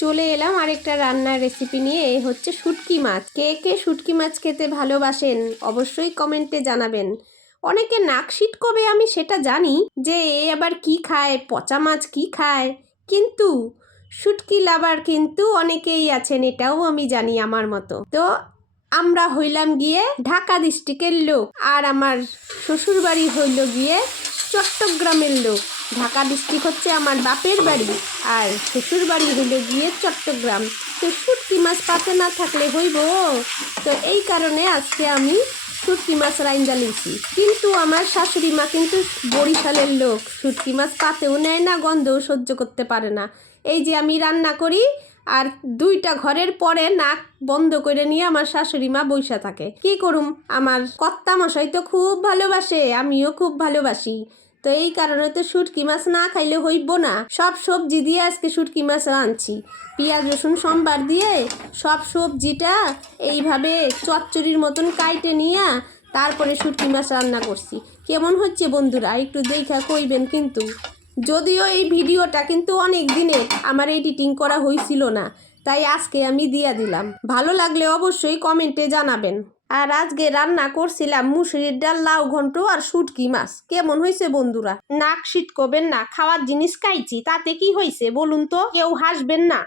চলে এলাম আরেকটা রান্নার রেসিপি নিয়ে। হচ্ছে শুটকি মাছ। কে কে শুটকি মাছ খেতে ভালোবাসেন অবশ্যই কমেন্টে জানাবেন। অনেকে নাক সিটকবে আমি সেটা জানি, যে এ আবার কি খায়, পচা মাছ কি খায়, কিন্তু শুটকি লাভার কিন্তু অনেকেই আছেন, এটাও আমি জানি আমার মতো। তো আমরা হইলাম গিয়ে ঢাকা ডিস্ট্রিক্টের লোক, আর আমার শ্বশুরবাড়ি হইল গিয়ে চট্টগ্রামের লোক। ঢাকা ডিস্ট্রিক্ট হচ্ছে আমার বাপের বাড়ি, আর শ্বশুর বাড়ি হইল গিয়ে চট্টগ্রাম। তো শুটকি মাছ পাতে না থাকলে হইব? তো এই কারণে আজকে আমি শুটকি মাছ রাইন্দা লিছি। কিন্তু আমার শাশুড়ি মা কিন্তু বরিশালের লোক, শুটকি মাছ পাতেও নেয় না, গন্ধও সহ্য করতে পারে না। এই যে আমি রান্না করি আর দুইটা ঘরের পরে নাক বন্ধ করে নিয়ে আমার শাশুড়ি মা বইসা থাকে। কি করুম, আমার কর্তা মশাই তো খুব ভালোবাসে, আমিও খুব ভালোবাসি। তো এই কারণে তো শুটকি মাছ না খাইলে হইব না। সব সবজি দিয়ে আজকে শুটকি মাছ রাঁধছি, পেঁয়াজ রসুন সম্বার দিয়ে সব সবজিটা এইভাবে চচ্চড়ির মতন কাইটে নিয়ে তারপরে শুটকি মাছ রান্না করছি। কেমন হচ্ছে বন্ধুরা একটু দেখা কইবেন কিন্তু। যদিও এই ভিডিওটা কিন্তু অনেক দিনের আমার এডিটিং করা হয়েছিল না, তাই আজকে আমি দিয়া দিলাম। ভালো লাগলে অবশ্যই কমেন্টে জানাবেন। আর আজকে রান্না করছিলাম মুসুরির ডাল, লাউ ঘন্ট আর শুটকি মাছ। কেমন হয়েছে বন্ধুরা? নাক সিটকবেন না, খাওয়ার জিনিস খাইছি, তাতে কি হয়েছে বলুন তো? কেউ হাসবেন না।